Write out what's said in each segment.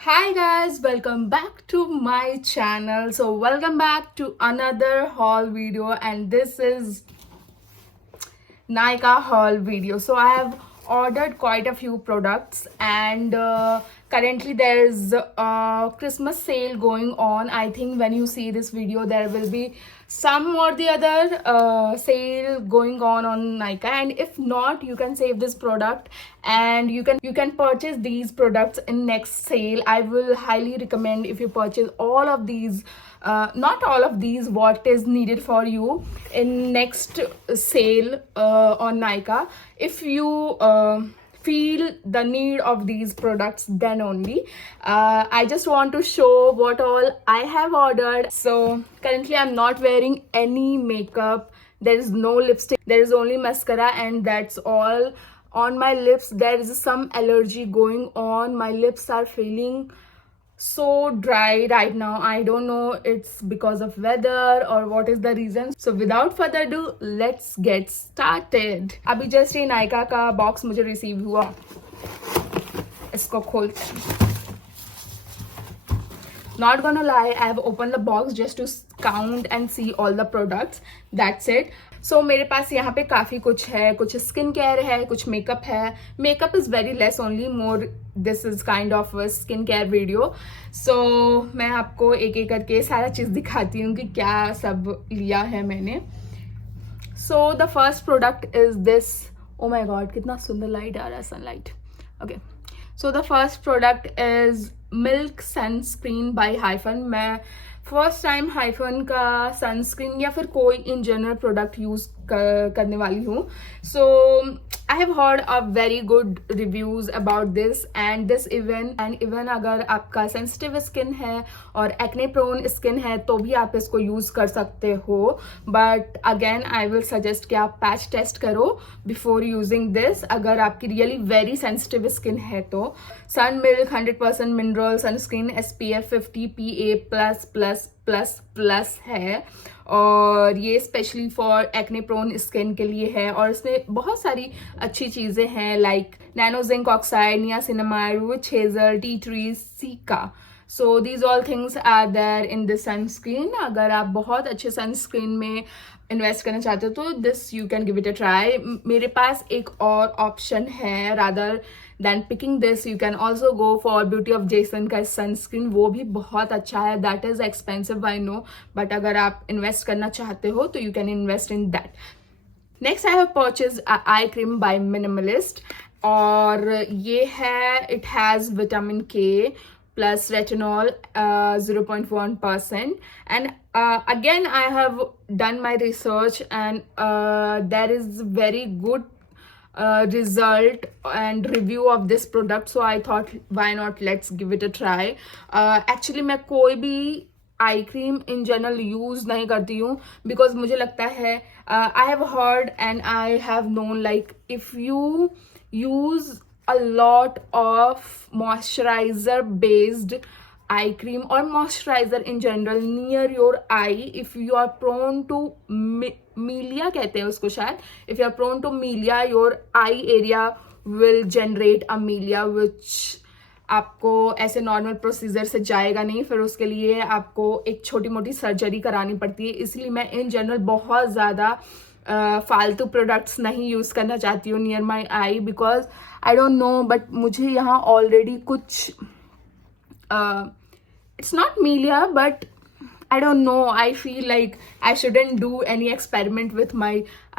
Hi guys, welcome back to my channel. So welcome back to another haul video, and this is Nykaa haul video. So I have ordered quite a few products, and currently there is a Christmas sale going on. I think when you see this video there will be some or the other sale going on Nykaa, and if not, you can save this product and you can purchase these products in next sale. I will highly recommend if you purchase all of these, not all of these, what is needed for you in next sale on Nykaa. If you feel the need of these products, then only I just want to show what all I have ordered. So currently I'm not wearing any makeup, there is no lipstick, there is only mascara, and that's all. On my lips there is some allergy going on. My lips are feeling so dry right now. I don't know it's because of weather or what is the reason. So without further ado, let's get started. अभी just ये नायका का box मुझे receive हुआ, इसको खोलते हैं. Not gonna lie, I have opened the box just to count and see all the products. That's it. So मेरे पास यहाँ पे काफ़ी कुछ है. कुछ स्किन केयर है, कुछ मेकअप है. Makeup is very less only, more this is kind of skin care video. So मैं आपको एक एक करके सारा चीज़ दिखाती हूँ कि क्या सब लिया है मैंने. So the first product is this. Oh my god, कितना सुंदर लाइट आ रहा है, sunlight. Okay, so the first product is milk sunscreen by Hyphen. मैं फर्स्ट टाइम हाइफन का सनस्क्रीन या फिर कोई इन जनरल प्रोडक्ट यूज़ करने वाली हूँ. So I have heard a very good reviews about this and this even अगर आपका सेंसिटिव स्किन है और एक्ने प्रोन स्किन है तो भी आप इसको यूज़ कर सकते हो. But again I will suggest कि आप पैच टेस्ट करो बिफोर यूजिंग दिस, अगर आपकी रियली वेरी सेंसिटिव स्किन है तो. Sun milk 100% mineral sunscreen, SPF 50 PA++++ है, और ये specially for acne prone skin के लिए है. और इसमें बहुत सारी अच्छी चीज़ें हैं like nano zinc oxide, niacinamide, witch hazel, tea tree, cica. So these all things are there in this sunscreen. अगर आप बहुत अच्छे सनस्क्रीन में इन्वेस्ट करना चाहते हो तो this you can give it a try. मेरे पास एक और ऑप्शन है, rather than picking this you can also go for beauty of Joseon का सनस्क्रीन. वो भी बहुत अच्छा है. That is expensive I know, but अगर आप इन्वेस्ट करना चाहते हो तो you can invest in that. Next I have purchase eye cream by Minimalist, और ये है, it has vitamin K plus retinol 0.1%. And again I have done my research, and there is very good result and review of this product, so I thought why not, let's give it a try. Actually मैं कोई भी eye cream in general use नहीं करती हूँ, because मुझे लगता है आई have heard and I have known like if you use a lot of moisturizer based eye cream or moisturizer in general near your eye, if you are prone to melia कहते हैं उसको शायद, if you are prone to melia, your eye area will generate a melia which आपको ऐसे normal procedure से जाएगा नहीं, फिर उसके लिए आपको एक छोटी मोटी सर्जरी करानी पड़ती है. इसलिए मैं इन जनरल बहुत ज़्यादा फालतू प्रोडक्ट्स नहीं यूज़ करना चाहती हूँ near my eye, because I don't know, but मुझे यहाँ ऑलरेडी कुछ it's not milia, but I don't know, I feel like I shouldn't do any experiment with my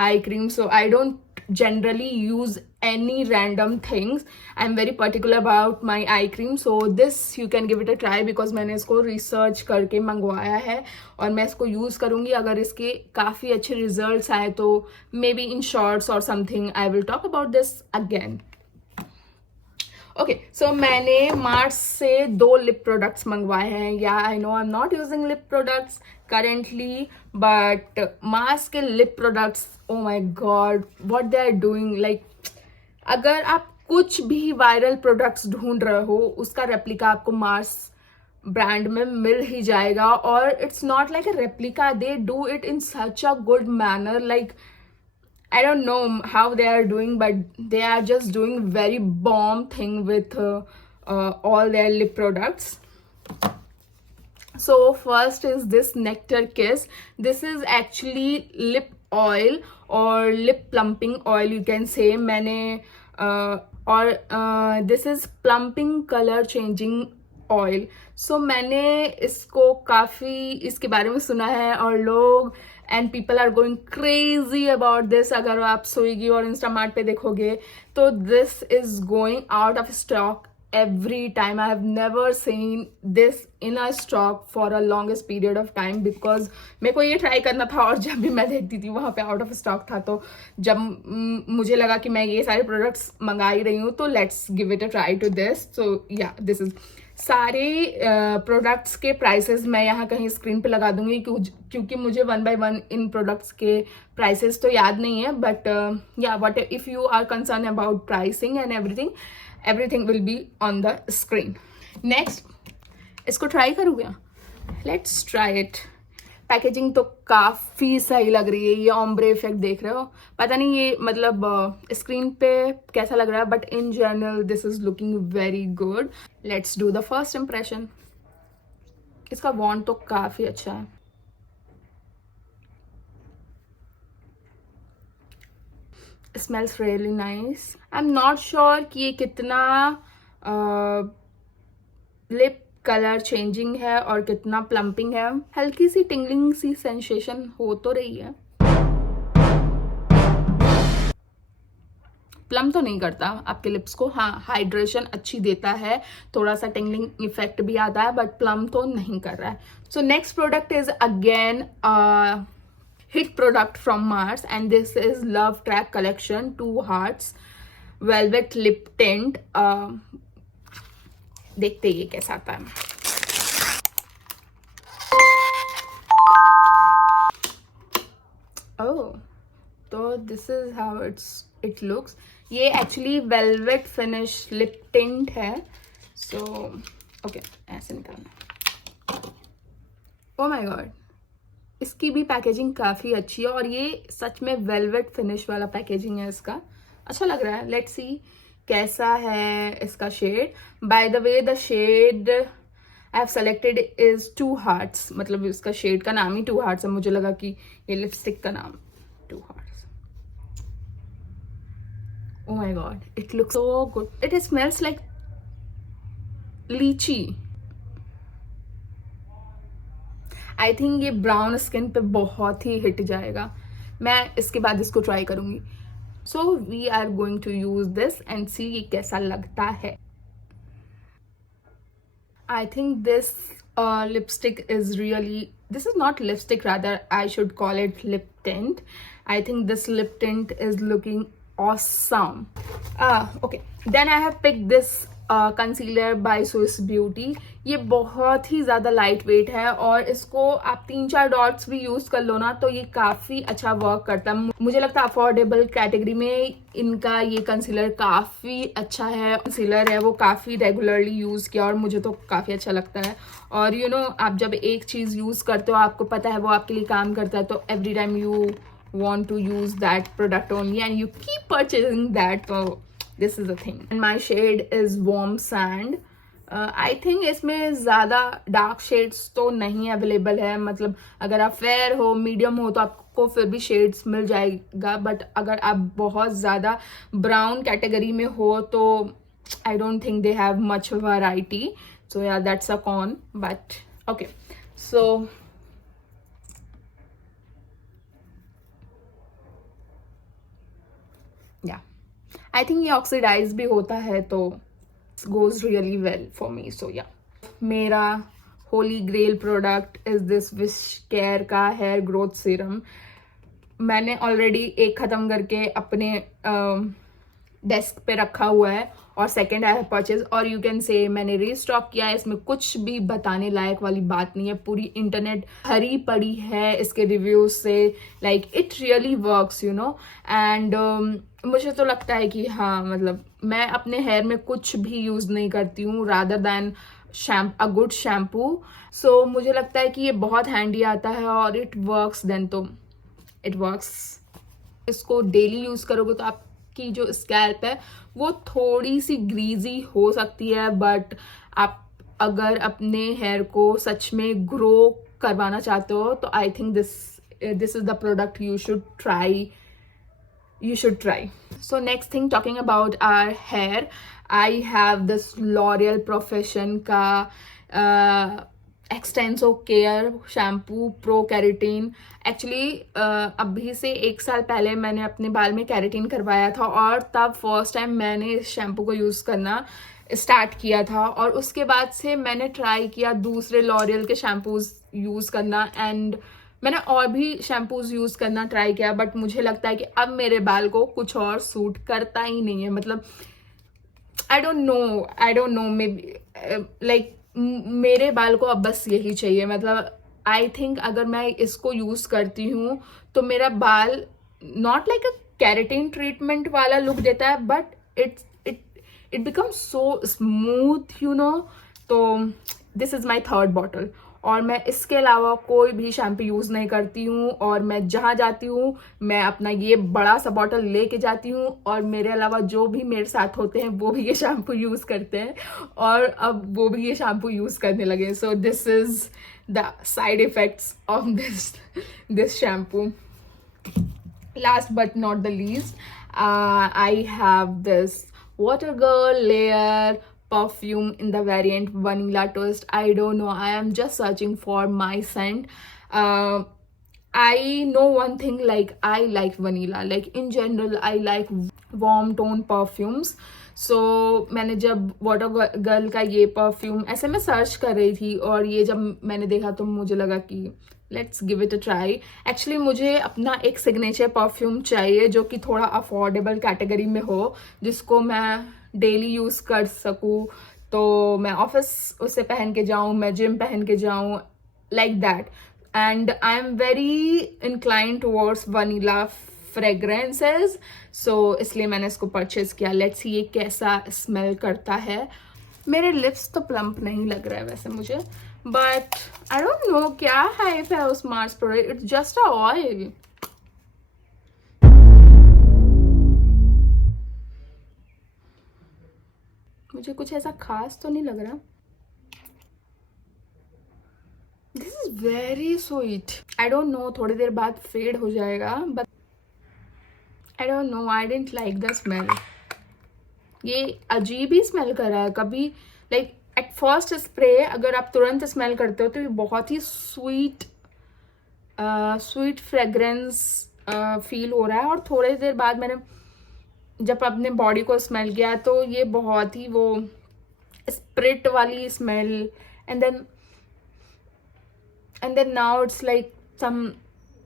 eye cream, so I don't generally use any random things. I'm very particular about my eye cream, so this you can give it a try because मैंने इसको research करके मंगवाया है और मैं इसको use करूँगी. अगर इसके काफ़ी अच्छे results आए तो maybe in shorts or something I will talk about this again. Okay, so मैंने मार्स से 2 लिप प्रोडक्ट्स मंगवाए हैं. Yeah I know I am not using lip products currently, but Mars के lip products, oh my God what they are doing. Like अगर आप कुछ भी viral products ढूंढ रहे हो उसका रेप्लिका आपको मार्स ब्रांड में मिल ही जाएगा. और it's not like a replica, they do it in such a good manner. Like I don't know how they are doing, but they are just doing very bomb thing with all their lip products. So first is this Nectar Kiss. This is actually lip oil or lip plumping oil you can say. मैंने और this is plumping color changing oil. So मैंने इसको काफ़ी इसके बारे में सुना है और लोग and people are going crazy about this. अगर आप स्विगी और इंस्टामार्ट पे देखोगे तो this is going out of stock every time. I have never seen this in a stock for a longest period of time because मेरे को ये ट्राई करना था और जब भी मैं देखती थी वहाँ पे आउट ऑफ स्टॉक था. तो जब मुझे लगा कि मैं ये सारे प्रोडक्ट्स मंगा ही रही हूँ तो let's give it a try to this. So yeah this is सारे प्रोडक्ट्स के प्राइसेस मैं यहाँ कहीं स्क्रीन पे लगा दूंगी क्योंकि मुझे 1 by 1 इन प्रोडक्ट्स के प्राइसेस तो याद नहीं है. बट या what if you are concern about pricing and everything will be on the screen. Next, इसको ट्राई करूँ क्या? Let's try it. पैकेजिंग तो काफ़ी सही लग रही है. ये ओम्ब्रे इफेक्ट देख रहे हो, पता नहीं ये मतलब स्क्रीन पे कैसा लग रहा है but in general this is looking very good. Let's do the first impression. इसका वॉन्ट तो काफ़ी अच्छा है. Smells really nice. I'm not sure कि ये कितना लिप कलर चेंजिंग है और कितना प्लम्पिंग है. हल्की सी टिंगलिंग सी सेंसेशन हो तो रही है. प्लम तो नहीं करता आपके लिप्स को. हाँ, हाइड्रेशन अच्छी देता है, थोड़ा सा टिंगलिंग इफेक्ट भी आता है बट प्लम तो नहीं कर रहा है. So next product is again hit product from Mars and this is Love Track collection 2 hearts velvet lip tint. देखते ये कैसा आता है. oh तो this is how it looks. ये actually velvet finish lip tint है. so okay, ऐसे निकालना. oh my god, इसकी भी पैकेजिंग काफ़ी अच्छी है और ये सच में वेलवेट फिनिश वाला पैकेजिंग है. इसका अच्छा लग रहा है. लेट्स सी कैसा है इसका shade. By the way the shade I have selected is 2 hearts. मतलब इसका शेड का नाम ही 2 hearts है. मुझे लगा कि ये लिपस्टिक का नाम 2 hearts. Oh my God, it looks so good. It smells like लीची. आई थिंक ये ब्राउन स्किन पे बहुत ही हिट जाएगा. मैं इसके बाद इसको ट्राई करूंगी. So we are going to use this and see ये कैसा लगता है. I think this lipstick is really, this is not lipstick, rather I should call it lip tint. I think this lip tint is looking awesome. Okay, then I have picked this concealer bye Swiss beauty. ये बहुत ही ज़्यादा light weight है और इसको आप 3-4 dots भी use कर लो ना तो ये काफ़ी अच्छा वर्क करता है. मुझे लगता है अफोर्डेबल कैटेगरी में इनका ये कंसीलर काफ़ी अच्छा है. कंसीलर है वो काफ़ी रेगुलरली यूज़ किया और मुझे तो काफ़ी अच्छा लगता है. और यू नो आप जब एक चीज़ यूज़ करते हो आपको पता है वो आपके लिए काम करता है तो every time you want to use that product only and you keep purchasing that. So this is the thing. And my shade is warm sand. I think इसमें ज़्यादा डार्क शेड्स तो नहीं अवेलेबल है. मतलब अगर आप फेयर हो, medium हो तो आपको फिर भी शेड्स मिल जाएगा. बट अगर आप बहुत ज़्यादा ब्राउन कैटेगरी में हो तो I don't think they have much variety. So yeah, that's a con. But okay, so yeah, I think ये ऑक्सीडाइज भी होता है तो goes really well for me. So yeah, मेरा holy grail product is this Wishcare का hair growth serum. मैंने already एक ख़त्म करके अपने डेस्क पे रखा हुआ है और सेकेंड आई हैव परचेज और यू कैन से मैंने रीस्टॉक किया है. इसमें कुछ भी बताने लायक वाली बात नहीं है. पूरी इंटरनेट हरी पड़ी है इसके रिव्यूज से. Like it really works you know. And मुझे तो लगता है कि हाँ, मतलब मैं अपने हेयर में कुछ भी यूज़ नहीं करती हूँ rather than a good shampoo. सो मुझे लगता है कि ये बहुत हैंडी आता है और इट वर्क्स. देन तो इट वर्क्स. इसको डेली यूज़ करोगे तो आप आपकी जो स्कैल्प है वो थोड़ी सी ग्रीजी हो सकती है, बट आप अगर अपने हेयर को सच में ग्रो करवाना चाहते हो तो आई think this is the product you should try. So next thing, talking about our hair, I have this L'Oreal Profession का Xtenso care shampoo pro keratin. Actually अभी से 1 साल पहले मैंने अपने बाल में कैरेटीन करवाया था और तब फर्स्ट टाइम मैंने इस शैम्पू को यूज़ करना स्टार्ट किया था, और उसके बाद से मैंने ट्राई किया दूसरे लॉरियल के शैम्पूज यूज़ करना, एंड मैंने और भी शैम्पूज यूज़ करना ट्राई किया, बट मुझे लगता है कि अब मेरे बाल को कुछ और सूट करता ही नहीं है. मतलब आई don't no may be like मेरे बाल को अब बस यही चाहिए. मतलब आई थिंक अगर मैं इसको यूज़ करती हूँ तो मेरा बाल not like a keratin treatment वाला लुक देता है, but it becomes so smooth you know. तो this is my 3rd bottle, और मैं इसके अलावा कोई भी शैम्पू यूज़ नहीं करती हूँ, और मैं जहाँ जाती हूँ मैं अपना ये बड़ा सा बॉटल लेके जाती हूँ, और मेरे अलावा जो भी मेरे साथ होते हैं वो भी ये शैम्पू यूज़ करते हैं, और अब वो भी ये शैम्पू यूज़ करने लगे. So this is the side effects of this shampoo. Last but not the least, I have this Water Girl Layer perfume in the variant Vanilla Twist. I don't know, I am just searching for my scent. I know one thing, like I like vanilla, like in general I like warm tone perfumes. So मैंने जब water girl का ये perfume ऐसे मैं search कर रही थी, और ये जब मैंने देखा तो मुझे लगा कि let's give it a try. Actually मुझे अपना एक सिग्नेचर परफ्यूम चाहिए जो कि थोड़ा अफोर्डेबल कैटेगरी में हो, जिसको मैं डेली यूज़ कर सकूँ. तो मैं ऑफिस उसे पहन के जाऊँ, मैं जिम पहन के जाऊँ, like that. And I am very incline towards vanilla fragrances, so इसलिए मैंने इसको परचेज किया. लेट्स सी ये कैसा स्मेल करता है. मेरे लिप्स तो प्लम्प नहीं लग रहा है वैसे मुझे, बट आई डोंट नो क्या हाइप है उस Mars product. It's just a oil. मुझे कुछ ऐसा खास तो नहीं लग रहा. This is very sweet. I don't no, थोड़ी देर बाद फेड हो जाएगा, but I don't no, I didn't like the smell. ये अजीब ही स्मेल कर रहा है. कभी लाइक एट फर्स्ट स्प्रे अगर आप तुरंत स्मेल करते हो तो ये बहुत ही स्वीट फ्रेग्रेंस फील हो रहा है, और थोड़ी देर बाद मैंने जब अपने बॉडी को स्मेल किया तो ये बहुत ही वो स्प्रिट वाली smell, and then now it's like some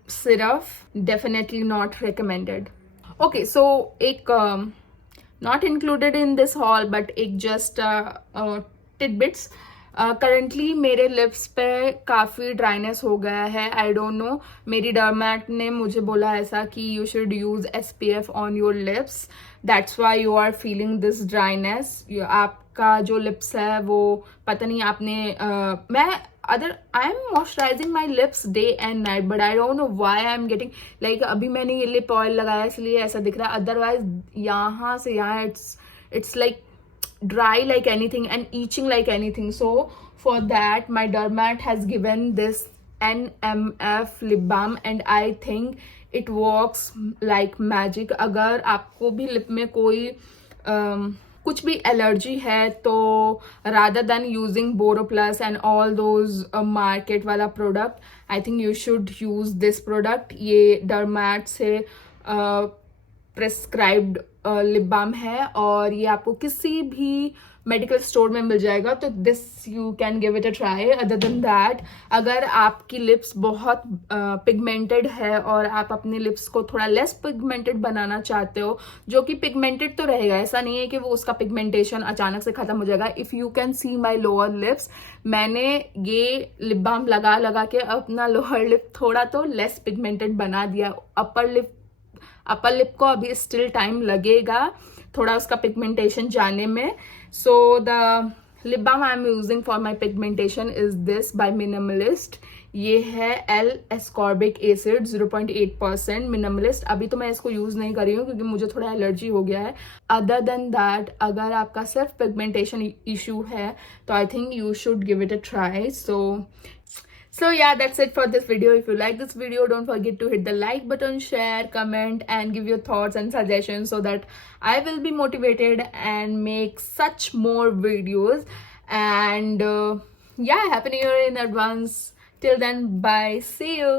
syrup. Definitely not recommended. Okay, so एक not included in this haul but एक जस्ट टिडबिट्स. करंटली मेरे लिप्स पे काफ़ी ड्राइनेस हो गया है. आई डोंट नो, मेरी डर्मैट ने मुझे बोला ऐसा कि you should use SPF on your lips, that's why you are feeling this dryness. आपका जो लिप्स है वो पता नहीं आपने I am moisturising my lips day and night, but I don't know why I am getting like अभी मैंने ये लिप ऑयल लगाया इसलिए ऐसा दिख रहा है. अदरवाइज यहाँ से यहाँ it's like dry like anything and itching like anything. So for that my dermat has given this NMF lip balm and I think it works like magic. अगर आपको भी लिप में कोई कुछ भी एलर्जी है तो rather than using BoroPlus and all those market वाला product, I think you should use this product. ये डरमैट से प्रेस्क्राइब्ड लिप बाम है और ये आपको किसी भी मेडिकल स्टोर में मिल जाएगा, तो this you can give it a try. Other than that, अगर आपकी लिप्स बहुत पिगमेंटेड है और आप अपने लिप्स को थोड़ा लेस पिगमेंटेड बनाना चाहते हो, जो कि पिगमेंटेड तो रहेगा, ऐसा नहीं है कि वो उसका पिगमेंटेशन अचानक से खत्म हो जाएगा. If you can see my lower lips, मैंने ये लिप बाम लगा लगा के अपना लोअर लिप थोड़ा तो लेस पिगमेंटेड बना दिया. अपर लिप को अभी स्टिल टाइम लगेगा थोड़ा उसका पिगमेंटेशन जाने में. So the lip balm I am using for my pigmentation is this by Minimalist. ये है एल एस्कॉर्बिक एसिड 0.8% मिनिमलिस्ट. अभी तो मैं इसको यूज नहीं कर रही हूँ क्योंकि मुझे थोड़ा एलर्जी हो गया है. अदर देन दैट, अगर आपका सिर्फ पिगमेंटेशन इशू है तो I think you should give it a try. So yeah, that's it for this video. If you like this video, don't forget to hit the like button, share, comment and give your thoughts and suggestions so that I will be motivated and make such more videos. And yeah, happy new year in advance. Till then, bye, see you.